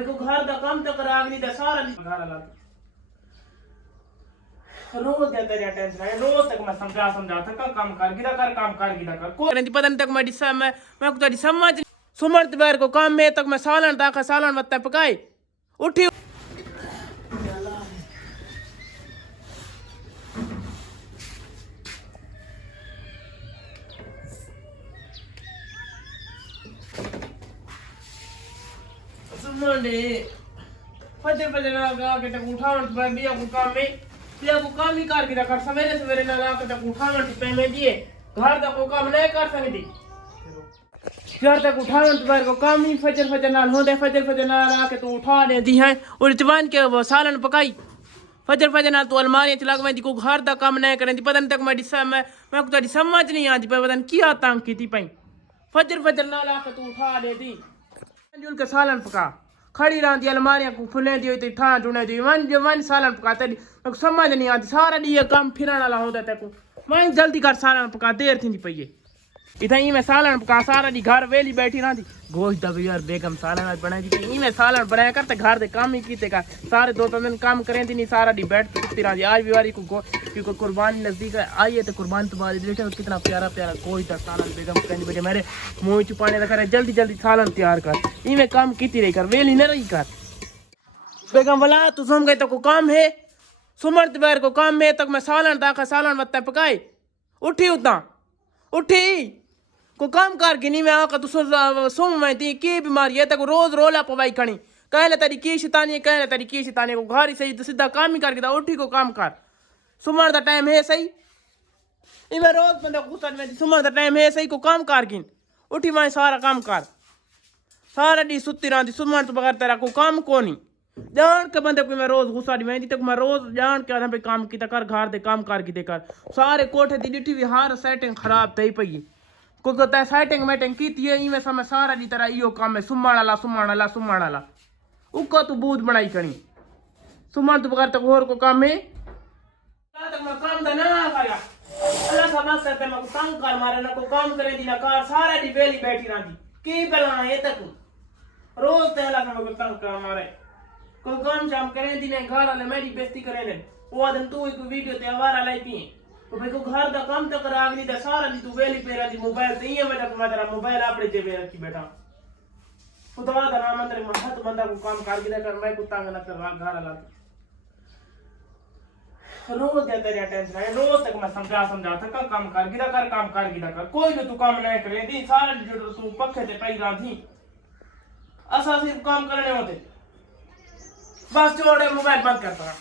भाई को घर का काम तो करा नहीं दे सारा नहीं घर ला रोज देते रहे टेंशन है रोज तक मैं समझा था काम कर गिरा कर कोई नहीं पता नहीं तक मैं डिसा मैं को तो समझ सुमर्त बैर को काम में तक मैं सालन मत पकाई उठी सुमंडे फजर लगा के तक उठावन पे बिया को काम ही कर गिरा कर सवेरे ना ला के तक उठावन पे में दिए घर तक को काम नहीं कर सकती घर तक उठावन पे को काम ही फजर नाल होंदे फजर नाल ला के तू उठा दे दी है और जवान के वो सालन पकाई फजर नाल तू अलमारी च लगवाई दी को घर दा काम नहीं करन दी पता नहीं तक मैं डिसा मैं को तो समझ नहीं आती पे पता नहीं क्या तंग की थी पई फजर नाल ला के तू उठा दे दी जुल के सालन पका खड़ी रहती अलमारियां को फुले दी हुई ठा चुने दी मन सालन पका तेरी समझ नहीं आती सारा दी काम फिरन वाला होता तेको मन जल्दी कर सालन पका देर थी पई इतना ही मैं सालन पका सारा दी घर वेली बैठी रहती गोश्त दबी यार बेगम सालन बनाई दी ही मैं सालन बनाया करते घर दे काम ही कीते का सारे 2-3 दिन काम करें थी नहीं सारा दी बैठ सुती रहती आज भी वारी को क्योंकि कुर्बानी नजदीक आई है तो कुर्बानी तुम्हारी देखो कितना प्यारा गोश्त सालन बेगम कहनी बजे मेरे मुंह च पानी रखा जल्दी सालन तैयार कर ई मैं काम कीती रही कर वेली न रही कर बेगम वाला तू सुन गई तो को काम है सुमर्त बैर को काम है तक मैं सालन मत पकाई उठी उठी को काम कर के नहीं मैं आका तू सुन मैं ती की बीमारी है तक रोज रोला पवाई खणी कहले तेरी की शैतानी को घर ही सही तो सीधा काम ही करके उठी को काम कर सुमर दा टाइम है सही इमे रोज बंदा गुस्सा में सुमर दा टाइम है सही को काम कर गिन उठी मैं सारा काम कर सारा दी सुती रहती सुमर तो बगैर तेरा को काम को नहीं जान के बंदे को मैं रोज गुस्सा दी मैं तक मैं रोज जान के पे काम की कर घर दे काम कर सारे कोठे दी डिठी भी हार सेटिंग खराब तई पई को कहता सेटिंग मेटिंग की थी ई में समय सारा दी तरह इो काम है सुमण वाला उका तू बूद बनाई कणी सुमण तो बगैर तक और को काम है तक मैं काम दा ना करा अल्लाह का मकसद पे मैं काम कर मारे ना को काम करे दी ना कार सारा दी वेली बैठी रहती की पलाना ये तक रोज तेला का मैं तंग कर मारे को काम शाम करे दी ने घर वाले मेरी बेइज्जती करे ने वो दिन तू एक वीडियो ते आवारा लाई पी तो भाई को घर दा काम तो करा अगली दा सारा दी तू वेली पे रहती मोबाइल ते ये मैं तेरा मोबाइल आपड़े जेबे रखी बैठा खुदा दा नाम अंदर महत बंदा को काम कर मैं को तंग ना कर घर वाला रोज देते रहे टेंशन है रोज तक मैं समझा था काम कर गिरा कर कोई भी तू काम नहीं करे दी सारा जो तू पक्के ते पई रही असा सिर्फ काम करने होते बस छोड़े मोबाइल बंद करता